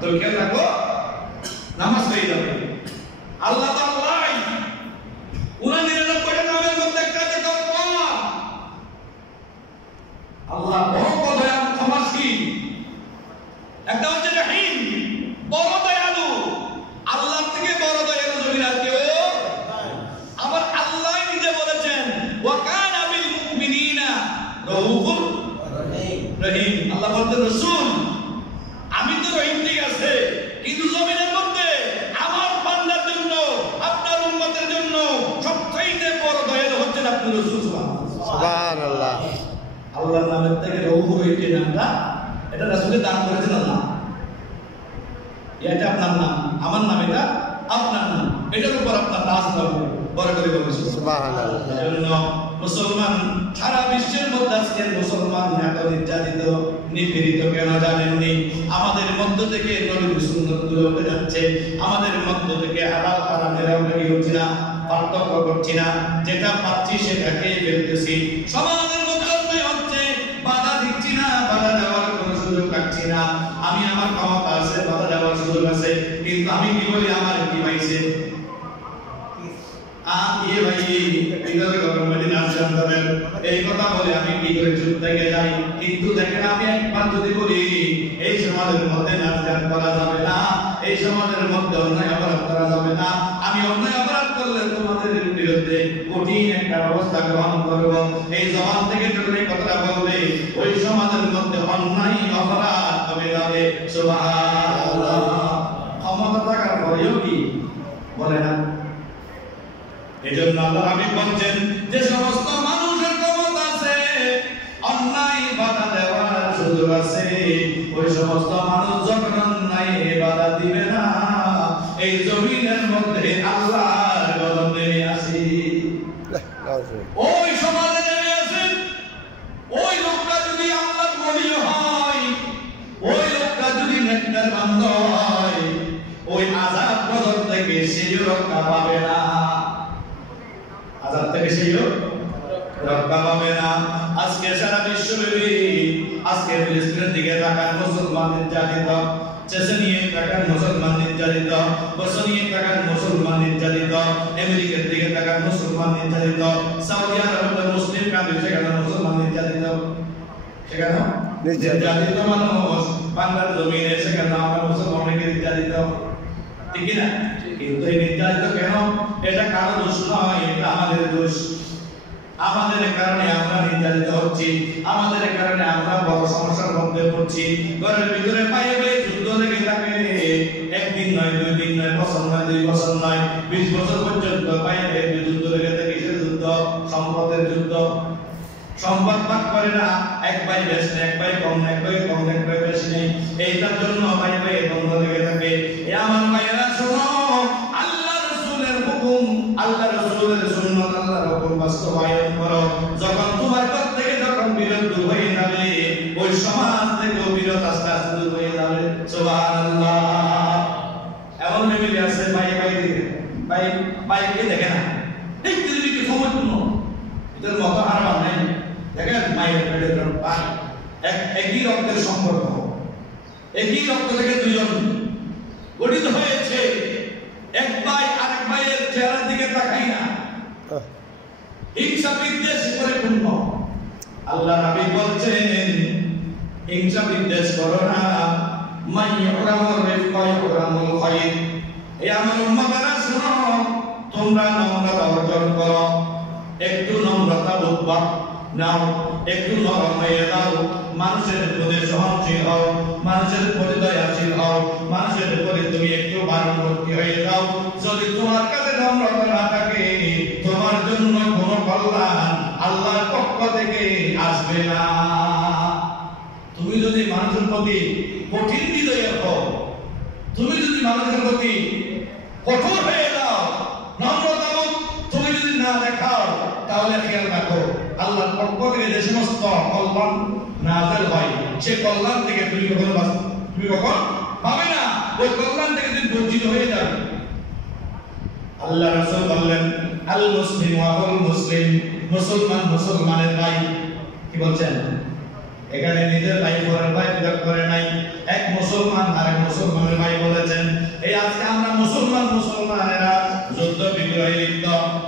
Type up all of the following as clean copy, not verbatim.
তো খেয়াল রাখো নামাজ হয়ে যাবে। আল্লাহ তাআলাই উনার 99টা নামের মধ্যে একটা আছে তাকওয়া। আল্লাহ বড় দয়ালু ক্ষমাশীল, একটা হচ্ছে রহিম বড় দয়ালু। আল্লাহ থেকে বড় দয়ালু জমিন আর কেউ। আবার আল্লাহ নিজে বলেছেন ওয়া কানা বিল মুমিনিনা রাউফুর রহিম। আল্লাহ বলতেন রাসূল আমি তো রহিম ঠিক আছে, কিন্তু জমিনের মধ্যে আমার বান্দার জন্য আপনার উম্মতের জন্য সবচাইতে বড় দয়ালু হচ্ছেন আপনি রাসূল। সুবহানাল্লাহ। আল্লাহর নামের থেকে রাউফুর এই নামটা এটা রাসূলের দান করেছেন আল্লাহ। এটা আপনার নাম, আমার নাম, এটা আপনার নাম, এটার উপর আপনার নাজ লাগবে বড় করে বলবেন সুবহানাল্লাহ। এজন্য মুসলমান সারা বিশ্বের মধ্যে আজকে মুসলমান এত নির্যাতিত নিপীড়িত কেন জানেননি? আমাদের মধ্য থেকে নবীর সুন্নতগুলো উঠে যাচ্ছে, আমাদের মধ্য থেকে হালাল হারামের আমরা কি হচ্ছে না, পার্থক্য করছি না, যেটা পাচ্ছি সেটাকে ফেলতেছি। সমাজের মধ্যে অন্যায় হচ্ছে, বাধা দিচ্ছি না, বাধা দেওয়ার কোনো সুযোগ রাখছি না। আমি আমার ক্ষমতা আছে, বাধা দেওয়ার সুযোগ আছে, কিন্তু আমি কি বলি আমার কি পাইছে এই কথা বলে আমি কি করে চুপ থেকে যাই? কিন্তু দেখেন আমি একবার যদি বলি এই সমাজের মধ্যে নাচ গান করা যাবে না, এই সমাজের মধ্যে অন্যায় অপরাধ করা যাবে না, আমি অন্যায় অপরাধ করলে তোমাদের বিরুদ্ধে কঠিন একটা ব্যবস্থা গ্রহণ করব, এই জবান থেকে যখন এই কথাটা বলবে ওই সমাজের মধ্যে অন্যায় অপরাধ কমে যাবে। সুবহানাল্লাহ। ক্ষমতা থাকার পরেও কি বলে না? এজন্য আল্লাহ হাবিব বলেন যে সমস্ত মানুষের ক্ষমতা আছে, অন্যায় বাধা দেওয়ার সুযোগ আছে, ওই সমস্ত মানুষ যখন অন্যায় বাধা দিবে না, এই জমিনের মধ্যে আল্লাহর গজব নেমে আসে। ওই সমাজে নেমে আসে। ওই লোকটা যদি আল্লাহর ওলি হয়, ওই লোকটা যদি নেককার বান্দা হয়, ওই আযাব গজব থেকে সে রক্ষা পাবে না, আযাব থেকে সে রক্ষা পাবে না। আজকে সারা বিশ্বব্যাপী আজকে ফিলিস্তিনের দিকে তাকান, মুসলমান নির্যাতিত, চেচনিয়ে তাকান মুসলমান নির্যাতিত, বসনিয়ে তাকান মুসলমান নির্যাতিত, আমেরিকার দিকে তাকান মুসলমান নির্যাতিত, সৌদি আরবের মুসলিম কান্ট্রি সেখানে মুসলমান নির্যাতিত, সেখানে নির্যাতিত মানুষ বাংলার জমিনে সেখানে আমরা মুসলমানকে নির্যাতিত, ঠিক না? কিন্তু এই নির্যাতিত কেন? এটা কারো দোষ নয়, এটা আমাদের দোষ। আমাদের কারণে আমরা নির্যাতিত হচ্ছি, আমাদের কারণে আমরা বড় সমস্যার মধ্যে পড়ছি। ঘরের ভিতরে পায়ে পায়ে যুদ্ধ লেগে থাকে, একদিন নয়, 2 দিন নয়, বছর নয়, 2 বছর নয়, 20 বছর পর্যন্ত পায়ে পায়ে যুদ্ধ লেগে থাকে। কিসের যুদ্ধ? সম্পদের যুদ্ধ। সম্পদ ভাগ করে না, এক ভাই বেশ নেই, এক ভাই কম নেই, এক ভাই কম নেই, এক ভাই বেশ নেই, এইটার জন্য পায়ে পায়ে দ্বন্দ্ব লেগে থাকে। আমার ভাইয়েরা শোনো, আল্লাহ রাসূলের হুকুম, আল্লাহ রাসূলের সুন্নাত, আল্লাহর হুকুম বাস্তবায়ন করো। যখন তোমার পথ থেকে যখন বিরত দূর হয়ে যাবে, ওই সমাজ থেকে বিরত আস্তে আস্তে দূর হয়ে যাবে। সুবহানাল্লাহ। এমন ফ্যামিলি আছে ভাই ভাই ভাই ভাইকে দেখে না, এই তুমি কি খবর শুনো, এদের মত আর নাই। দেখেন মায়ের পেটের ভাই একই রক্তের সম্পর্ক, একই রক্ত থেকে দুজন গঠিত হয়েছে, এক ভাই আরেক ভাইয়ের চেহারার দিকে তাকাই না, হিংসা বিদ্বেষ করে পূর্ণ। আল্লাহ নবী বলছেন হিংসা বিদ্বেষ করো না, মান ইউরামুর রিফকা ইউরামুল খায়র। এই আমার উম্মতেরা শুনো, তোমরা নম্রতা অর্জন করো, একটু নম্রতা বুঝবা নাও, একটু নরম হয়ে যাও, মানুষের প্রতি সহনশীল হও, মানুষের প্রতি দয়াশীল হও, মানুষের প্রতি তুমি একটু বারণমুক্তি হয়ে যাও। যদি তোমার কাছে নম্রতা না থাকে, তোমার জন্য কোনো কল্যাণ আল্লাহর পক্ষ থেকে আসবে না। তুমি যদি মানুষের প্রতি কঠিন হৃদয় হও, তুমি যদি মানুষের প্রতি কঠোর হয়ে যাও, নম্রতাবোধ তুমি যদি না দেখাও, তাহলে খেয়াল রাখো আল্লাহর পক্ষ থেকে যে সমস্ত কল্যাণ নাযিল হয়, সে কল্যাণ থেকে তুমি কখনো পাবে না, ওই কল্যাণ থেকে তুমি বঞ্চিত হয়ে যাবে। আল্লাহ রাসূল বললেন আল মুসলিম ওয়াল মুসলিম, মুসলমান মুসলমানের ভাই। কি বলছেন? এখানে নিজের ভাই পরের ভাই বিভাগ করে নাই। এক মুসলমান মুসলমান আর মুসলমানের ভাই বলেছেন এই আজকে আমরা মুসলমানেরা যুদ্ধ বিগ্রহে লিপ্ত,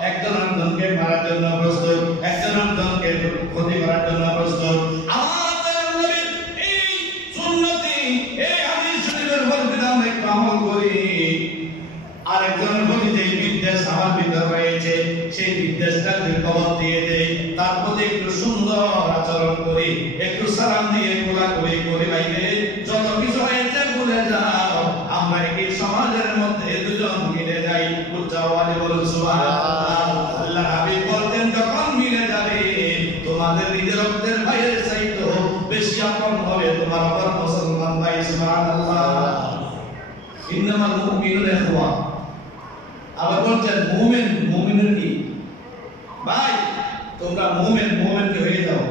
একজন আরেকজনকে মারার জন্য প্রস্তুত, একজন আরেকজনকে ক্ষতি করার জন্য প্রস্তুত। আমাদের নবীর এই সুন্নতি এই হাদিস শরীফের উপর যদি আমরা একটু আমল করি, আরেকজনের প্রতি যে বিদ্বেষ আমার ভিতর রয়েছে সেই বিদ্বেষটা যদি কবর দিয়ে দেই, তার প্রতি একটু সুন্দর আচরণ করি, একটু সালাম দিয়ে কোলাকুলি করি, ভাইরে যত কিছু হয়েছে ভুলে যাও, আমরা এই সমাজের মধ্যে দুজন মিলে যাই। উচ্চ আওয়াজে বলুন সুবহানাল্লাহ। আল্লাহ হাবিব বলতেন যখন মিলে যাবে তোমাদের নিজের রক্তের ভাইয়ের চাইতে বেশি আপন হবে তোমার অপর মুসলমান ভাই। সুবহানাল্লাহ। ইন্নামাল মুমিনুনা ইখওয়া। আবার বলছেন মুমিনের কি ভাই, তোমরা মুমিনকে হয়ে যাও,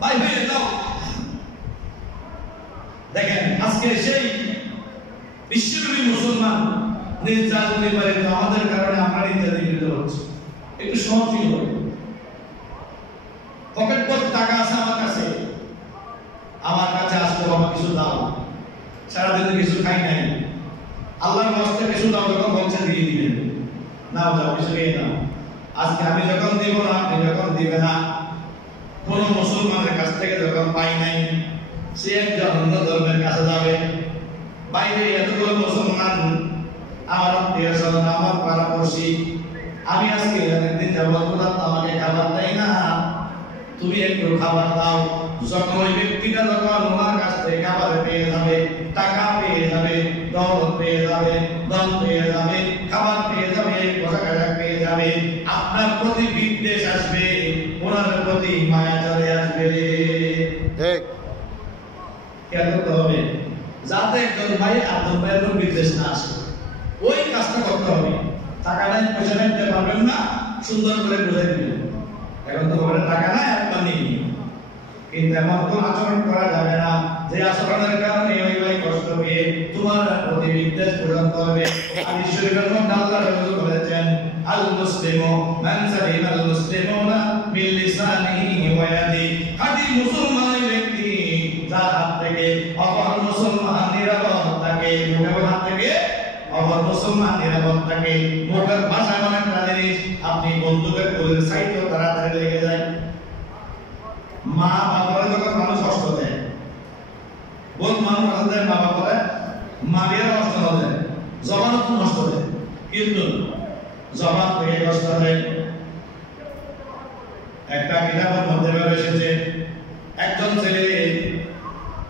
ভাই হয়ে যাও। দেখেন আজকে সেই বিশ্বব্যাপী মুসলমান নির্যাতন করে আমাদের কারণে আমরা নির্যাতিত হচ্ছে। একটু সহজই হবে, পকেট ভর্তি টাকা আছে আমার কাছে আসলে বাবা কিছু দাও, সারাদিন কিছু খাই নাই, আল্লাহর রাস্তায় কিছু দাও, যখন বলছে দিয়ে দিবেন, নাও যাও কিছু খেয়ে নাও। আজকে আমি যখন দিব না, আপনি যখন দিবে না, কোন মুসলমানের কাছ থেকে যখন পাই নাই, সে একজন অন্য ধর্মের কাছে যাবে। বাইরে এতগুলো মুসলমান আমার আত্মীয় স্বজন, আমার পাড়াপড়শি, আমি আজকে একদিন যাবো, আমাকে খাবার দেয় না, তুমি একটু খাবার দাও। যখন ওই ব্যক্তিটা যখন ওনার কাছ থেকে খাবার পেয়ে যাবে, টাকা পেয়ে যাবে, দৌলত পেয়ে যাবে, ধন পেয়ে যাবে, খাবার পেয়ে যাবে, পোশাক পেয়ে যাবে, আপনার প্রতি বিদ্বেষ আসবে, ওনার প্রতি মায়া চলে আসবে। ঠিক খেয়াল করতে হবে যাতে একজন ভাই আপনার ভাইয়ের উপর বিদ্বেষ না আসে। ওই কাজটা করতে হবে। টাকা নাই, পয়সা নাই, দিতে পারবেন না, সুন্দর করে বুঝাই দিবেন, এখন তো ঘরে টাকা নাই, আপনার নেই, কিন্তু এমন কোন আচরণ করা যাবে না যে আচরণের কারণে ওই ভাই কষ্ট পেয়ে তোমার প্রতি বিদ্বেষ প্রদান করবে। হাদিস শরীফের মধ্যে আল্লাহ রাসূল বলেছেন, আল মুসলিমু মান সালিমা আল মুসলিমুনা মিন লিসানিহি ওয়া ইয়াদিহি। খাঁটি মুসলমান ওই ব্যক্তি যার হাত থেকে অপর মুসলমান নিরাপদ থাকে, মুখের হাত থেকে অপর মুসলমান নিরাপদ থাকে। মুখের ভাষা এমন একটা জিনিস, আপনি বন্দুকের গুলির সাইডেও তাড়াতাড়ি লেগে যায়। মা বাবারে যখন মানুষ কষ্ট দেয়, বহুত মানুষ কষ্ট দেয়, মা বাবারে মারিয়া কষ্ট দেয়, জবান নষ্ট দেয়, কিন্তু জবান থেকে কষ্ট দেয়। একটা কিতাবের মধ্যে এসেছে, একজন ছেলে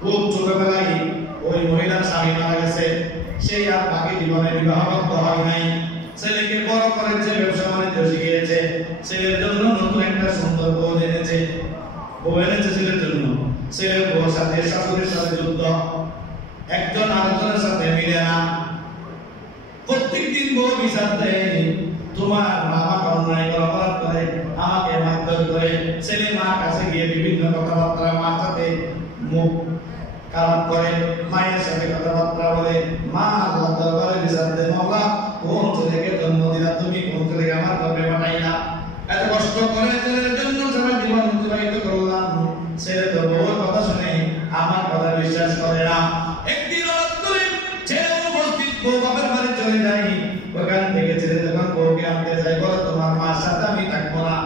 খুব ছোটবেলায় ওই মহিলার স্বামী মারা গেছে, সেই আর বাকি জীবনে বিবাহবদ্ধ হয় নাই। ছেলেকে বড় করেছে, ব্যবসা বাণিজ্য শিখিয়েছে, ছেলের জন্য নতুন একটা সুন্দর বউ এনেছে, ছেলের জন্য। ছেলের বউর সাথে শাশুড়ির সাথে যুদ্ধ, একজন আরেকজনের সাথে মিলে না। প্রত্যেকদিন বউ বিচার দেয়, তোমার মা আমাকে অন্যায় করে, অপরাধ করে, আমাকে মারধর করে। ছেলে মার কাছে গিয়ে বিভিন্ন কথাবার্তা, মার সাথে মুখ খারাপ করে, মায়ের সাথে কথাবার্তা বলে। মা আল্লাহ দরবারে বিচার দেয়, মাওলা কোন ছেলেকে জন্ম দিলা তুমি, কোন ছেলেকে আমার গর্ভে পাঠাইলা, এত কষ্ট করে ছেলের জন্য সারা জীবন অতিবাহিত করলাম, ছেলে তো বউর কথা শুনে আমার কথা বিশ্বাস করে না। একদিন রাত করে ছেলে উপস্থিত, বউ বাপের বাড়ি চলে যায়। ওখান থেকে ছেলে যখন বউকে আনতে যায়, বলে তোমার মার সাথে আমি থাকবো না,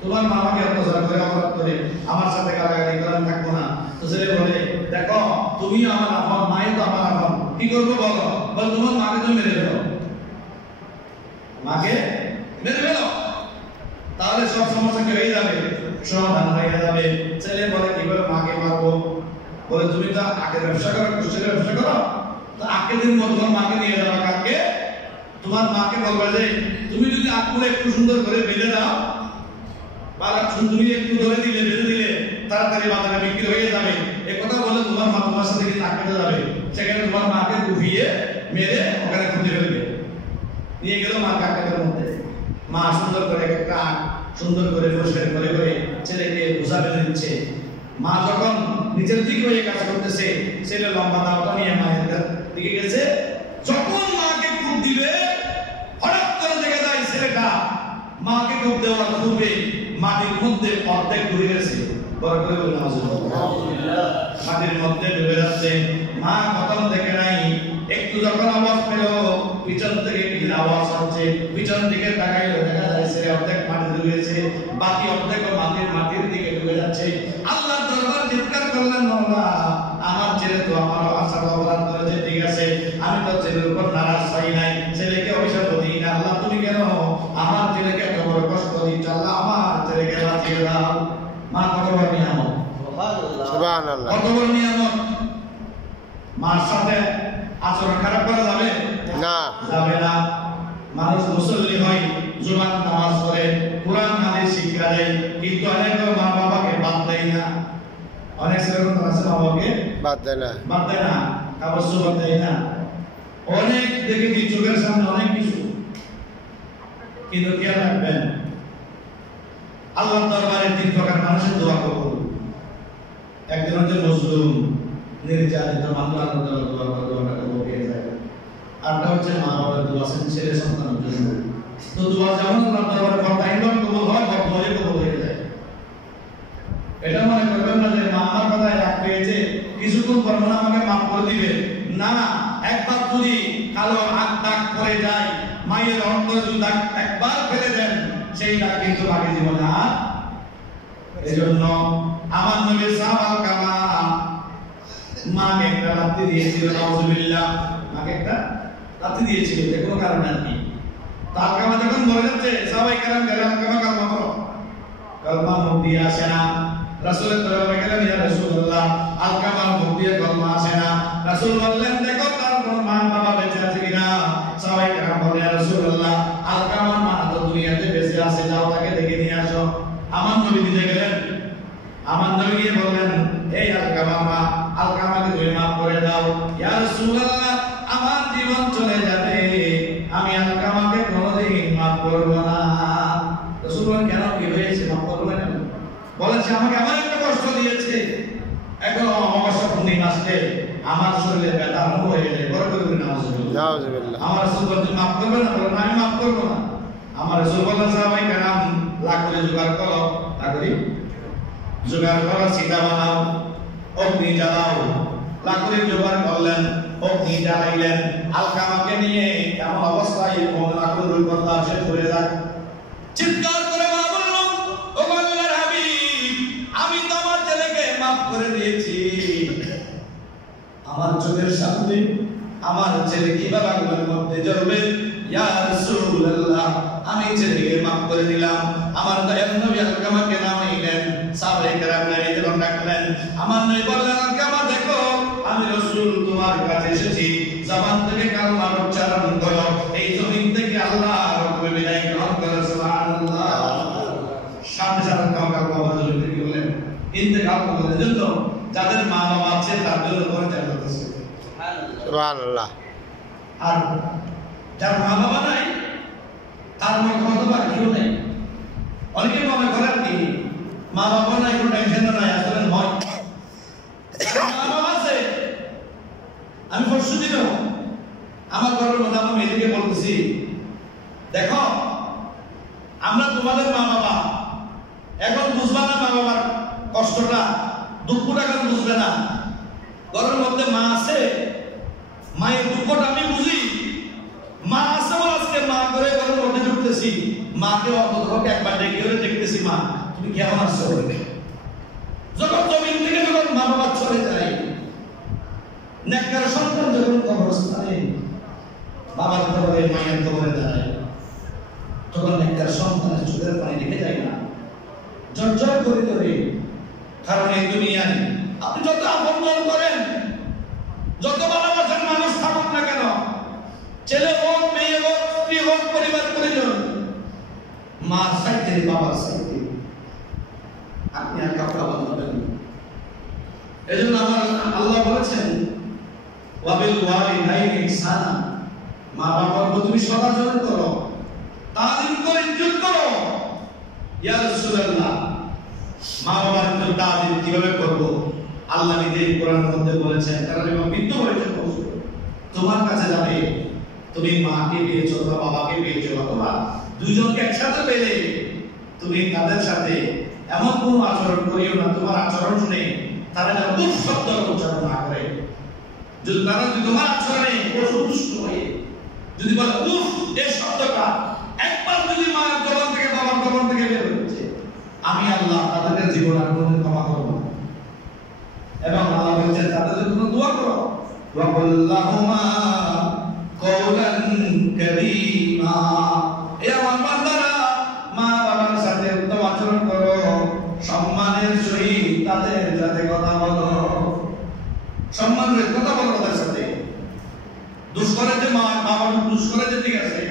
তোমার মা আমাকে অত্যাচার করে, অপরাধ করে, আমার সাথে গালাগালি করে আমি থাকবো না। তো ছেলে বলে, দেখো তুমি আমার আপন, মাই তো আমার আপন, কি করবো বলো? বল তোমার মাকে তুমি মেরে ফেলো, মাকে মেরে ফেলো, তাহলে সব সমস্যা কি হয়ে যাবে, সমাধান হয়ে যাবে। ছেলে বলে কিভাবে মাকে মারবো? বলে তুমি তো আখের ব্যবসা করো, কুষ্ঠের ব্যবসা করো, তো আখের দিন মতো তোমার মাকে নিয়ে যাবা কালকে, তোমার মাকে বলবে যে তুমি যদি আখগুলো একটু সুন্দর করে বেঁধে দাও, বা তুমি একটু ধরে দিলে, বেঁধে দিলে তাড়াতাড়ি বাজারে বিক্রি হয়ে যাবে। এই কথা বলে তোমার মা তোমার সাথে কিন্তু আখ কেটে যাবে, সেখানে তোমার মাকে কুপিয়ে মেরে ওখানে খুঁজে ফেলবে। নিয়ে গেল মা কাকের মধ্যে, মা সুন্দর করে একটা সুন্দর করে পরিষ্কার করে করে ছেলেকে বোঝা বেঁধে দিচ্ছে। মা যখন নিচের দিকে হয়ে কাজ করতেছে, ছেলে লম্বা দাওটা নিয়ে মায়ের দিকে গেছে। যখন মাকে খুব দিবে, হঠাৎ করে দেখে যায় ছেলেটা মাকে খুব দেওয়ার পূর্বে মাটির মধ্যে অর্ধেক ডুবে গেছে। বড় করে বলুন আলহামদুলিল্লাহ। মাটির মধ্যে ডুবে যাচ্ছে। মা প্রথম দেখে না, পিছনের দিকে তাকাইলে দেখা যায় সে অর্ধেক মাটি ডুবেছে, বাকি অর্ধেক মাটির দিকে ডুবে যাচ্ছে। আল্লাহর দরবারে চিৎকার করলেন, মাওলা আমার ছেলে তো আমার আশা অপরাধ করেছে, ঠিক আছে, আমি তো ছেলের উপর নারাজ হই নাই, ছেলেকে অভিশাপ দিই না। আল্লাহ তুমি কেন আমার ছেলেকে এত বড় কষ্ট দিচ্ছ? আল্লাহ আমার ছেলেকে বাঁচিয়ে দাও। মা কত বড় নিয়ামত, সুবহানাল্লাহ, কত বড় নিয়ামত। মার সাথে আচরণ খারাপ করা যাবে না, যাবে না। মানুষ মুসল্লি হয়, জুমার নামাজ পড়ে, কোরআন হাদিস শিক্ষা দেয়, কিন্তু অনেক মা বাবাকে বাদ দেয় না। অনেক সেরকম আছে মা বাবাকে বাদ দেয় না, কাগজ বাদ দেয় না। অনেক দেখেছি চোখের সামনে অনেক কিছু, কিন্তু খেয়াল রাখবেন আল্লাহর দরবারে 3 প্রকার মানুষের দোয়া কবুল। একজন হচ্ছে মজলুম, নির্যাতিত মানুষ, আল্লাহর দোয়াটা কবুল হয়ে যায়। আরটা হচ্ছে মা বাবার দোয়া, ছেলে সন্তানের জন্য। তো দোয়া যেমন আল্লাহর দরবারে ফরমাইন কবুল হয়, বরকতে কবুল হয়ে যায়। এটা মনে করবেন না যে মা আমার কথায় রাগ পেয়েছে, কিছুক্ষণ পর মনে আমাকে মাফ করে দিবে। না, একবার যদি কালো দাগ করে যায়, মায়ের অন্তরে যদি দাগ একবার ফেলে দেন, সেই দাগ কিন্তু বাকি জীবনে আর। এজন্য আমার নবী সাহাবা কামা মাকে একটা লাথি দিয়েছিল, নাউজুবিল্লাহ, মাকে একটা লাথি দিয়েছিল, কোনো কারণে আর কি। তার কামা যখন মরে যাচ্ছে, সাহাবায়ে কেরাম গেলেন, কালমা করো, কালমা মুখ দিয়ে আসে না। রাসূলের দরবারে গেলেন, ইয়া রাসূলুল্লাহ, আলকামার মুখ দিয়ে কালমা আসে না। রাসূল বললেন, দেখো তার কোন মা বাবা বেঁচে আছে কিনা। সাহাবায়ে কেরাম বললেন, ইয়া রাসূলুল্লাহ, আলকামার মা তো দুনিয়াতে বেঁচে আছে, যাও তাকে ডেকে নিয়ে আসো। আমার নবী দিতে গেলেন, আমার নবী গিয়ে বললেন, এই আলকামার মা, আলকামাকে তুমি মাফ করে দাও। ইয়া রাসূলুল্লাহ, আমার জীবন চলে যাবে, আমি আলকামাকে কোনোদিন মাফ করব না। রাসূল বলেন, কেন, কি হয়েছে, মাফ করব না কেন? বলেছে, আমাকে আমার একটা কষ্ট দিয়েছে, এখন অমাবস্যা পূর্ণিমা আসলে আমার শরীরে ব্যথা আরম্ভ হয়ে যায়, বড় করে নাউজুবিল্লাহ। আমার রাসূল বলেন, মাফ করবে না? বলেন, আমি মাফ করব না। আমার রাসূল বলেন, সাহাবায়ে কেরাম লাকড়ি জোগাড় করো, লাকড়ি জোগাড় করো, সীতা বানাও, অগ্নি জ্বালাও। লাকড়ি জোগাড় করলেন, অগ্নি জ্বালাইলেন, আলকামাকে নিয়ে এমন অবস্থায় লাকড়ির উপর সে পড়ে যায়। চিৎকার করে মা বলল, ও আল্লাহর হাবিব, আমি তো আমার ছেলেকে মাফ করে দিয়েছি, আমার চোখের সামনে আমার ছেলে কিভাবে আগুনের মধ্যে জ্বলবে। ইয়া রাসূলুল্লাহ, আমি ছেলেকে মাফ করে দিলাম। আমার দয়াল নবী আলকামাকে নামাইলেন, সাহাবায়ে কেরাম নামাইতে ডাকলেন। আমার নবী বললেন, আলকামা দেখো, আমি রাসূল তোমার কাছে এসেছি, জবান থেকে কালমা উচ্চারণ করো, এই জমিন থেকে আল্লাহর হুকুমে বিদায় গ্রহণ করো। সুবহানাল্লাহ। সাথে সাথে কালমা জমিন থেকে বলেন ইন্তেকাল করলেন। জন্য যাদের মা বাবা আছে তার জন্য করে জান্নাত আছে। সুবহানাল্লাহ। আর যার মা বাবা নাই তার মনে ক্ষমতা কেউ নেই। অনেকে মনে করেন কি মা বাবা নাই, কোনো টেনশন নাই, আসলে নয়। মা বাবা আছে, আমি পরশু দিন আমার ঘরের মধ্যে আমার মেয়েদেরকে বলতেছি, দেখো আমরা তোমাদের মা বাবা, এখন বুঝবা না মা বাবার কষ্টটা, দুঃখটা এখন বুঝবে না। ঘরের মধ্যে মা আছে, মায়ের দুঃখটা আমি বুঝি। মা আছে বলে আজকে মা করে ঘরের মধ্যে ঢুকতেছি, মাকে অন্তত একবার ডেকে করে দেখতেছি, মা তুমি কেমন আছো। যখন জমিন থেকে যখন মা বাবা চলে যায়, নেককার সন্তান যখন কবরস্থানে বাবার কবরে মায়ের কবরে দাঁড়ায়, তখন নেককার সন্তানের চোখের পানি রেখে যায় না, ঝরঝর করে ধরে। কারণ এই দুনিয়ায় আপনি যত আপন করেন, যত ভালোবাসার মানুষ থাকুক না কেন, ছেলে হোক, মেয়ে হোক, স্ত্রী হোক, পরিবার পরিজন, মা সাইতে বাবার সাইতে আপনি আর কাউকে আবাদ করবেন। এই জন্য আমার আল্লাহ বলেছেন, ওয়াবিল ওয়ালিদাইনি ইহসানা, মা বাবার প্রতি তুমি সদাচরণ করো, তাজিম করো, ইজ্জত করো। ইয়া রাসূলুল্লাহ, মা বাবার তাজিম কিভাবে করব? আল্লাহ নিজেই কোরআনের মধ্যে বলেছেন, কারণ এমন মৃত্যু হয়েছে তোমার কাছে যাবে, তুমি মাকে পেয়েছো বা বাবাকে পেয়েছো, অথবা দুইজনকে একসাথে পেলে তুমি তাদের সাথে এমন কোনো আচরণ করিও না, তোমার আচরণ শুনে তারা যেন উফ শব্দ উচ্চারণ না করে। যদি তারা তোমার আচরণে অসন্তুষ্ট হয়ে যদি বলে উফ এই শব্দটা, একবার যদি মায়ের জবান থেকে বাবার জবান থেকে বের হচ্ছে, আমি আল্লাহ তাদের জীবন আর কোনদিন ক্ষমা করব না। এবং আল্লাহ বলেছেন তাদের জন্য দোয়া করো, ওয়া কুল্লাহুমা কওলান কারীমা, হে আমার বান্দারা মা বাবার সাথে উত্তম আচরণ করো, সম্মানের সহিত তাদের সাথে কথা বলো, সম্মানের কথা বলো তাদের সাথে। দুষ্করে যে মা বাবা দুষ্করে যে ঠিক আছে,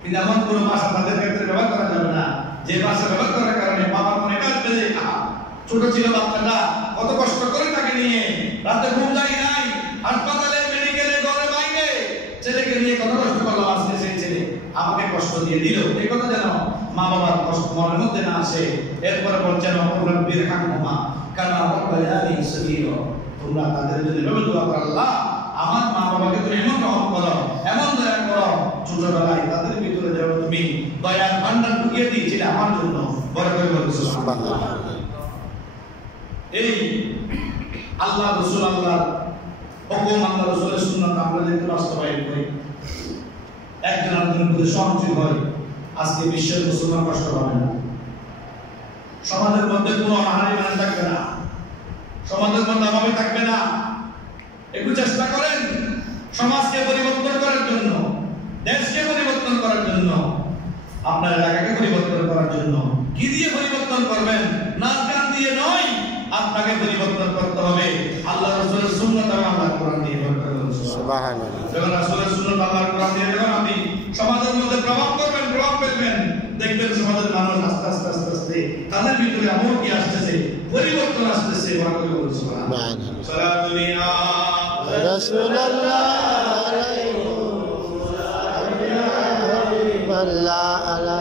কিন্তু এমন কোনো ভাষা তাদের ক্ষেত্রে ব্যবহার করা যাবে না যে ভাষা ব্যবহার করার কারণে বাবার মনে কাজ বেঁধে ছোট ছিল বাচ্চাটা, কত কষ্ট করে তাকে নিয়ে রাতে ঘুম লাগে নাই, হাসপাতালে মেডিকেলে ঘরে বাইরে ছেলেকে নিয়ে কত কষ্ট করলো, আজকে সেই ছেলে আমাকে কষ্ট দিয়ে দিল, এই কথা যেন মা বাবার কষ্ট মনের মধ্যে না আসে। এরপরে বলছেন রব্বির হামহুমা কামা রাব্বায়ানি সগীরা, তোমরা তাদের জন্য এভাবে দোয়া করো, আল্লাহ আমার মা বাবাকে তুমি এমন রহম করো, এমন দয়া করো, ছোটবেলায় তাদের ভিতরে যেন তুমি দয়ার ভান্ডার ঢুকিয়ে দিয়েছিলে আমার জন্য, বড় করে বলছো সুবহানাল্লাহ। এই আল্লাহ রাসূল আল্লাহর হুকুম, আল্লাহ রাসূলের সুন্নাত আমরা যদি বাস্তবায়ন করি, একজন আরেকজনের প্রতি সহনশীল হয়, আজকে বিশ্বের মুসলমান কষ্ট পাবে না, সমাজের মধ্যে কোনো অনাহারি মানে থাকবে না, সমাজের মধ্যে অভাবে থাকবে না। একটু চেষ্টা করেন সমাজকে পরিবর্তন করার জন্য, দেশকে পরিবর্তন করার জন্য, আপনার এলাকাকে পরিবর্তন করার জন্য। কি দিয়ে পরিবর্তন করবেন? নাচ গান দিয়ে নয়, আপনাকে পরিবর্তন করতে হবে আল্লাহ রাসূলের সুন্নাত এবং আল্লাহর কোরআন দিয়ে। সুবহানাল্লাহ। যখন রাসূলের সুন্নাত আল্লাহর কোরআন দিয়ে যখন আপনি সমাজের মধ্যে প্রভাব করবেন, প্রভাব ফেলবেন, দেখবেন সমাজের মানুষ আস্তে আস্তে আস্তে আস্তে তাদের ভিতরে এমন কি আসতেছে, পরিবর্তন আসতেছে। সুবহানাল্লাহ। সালাতুল ইয়া রাসূলুল্লাহ আলাইহি ওয়া সাল্লাম।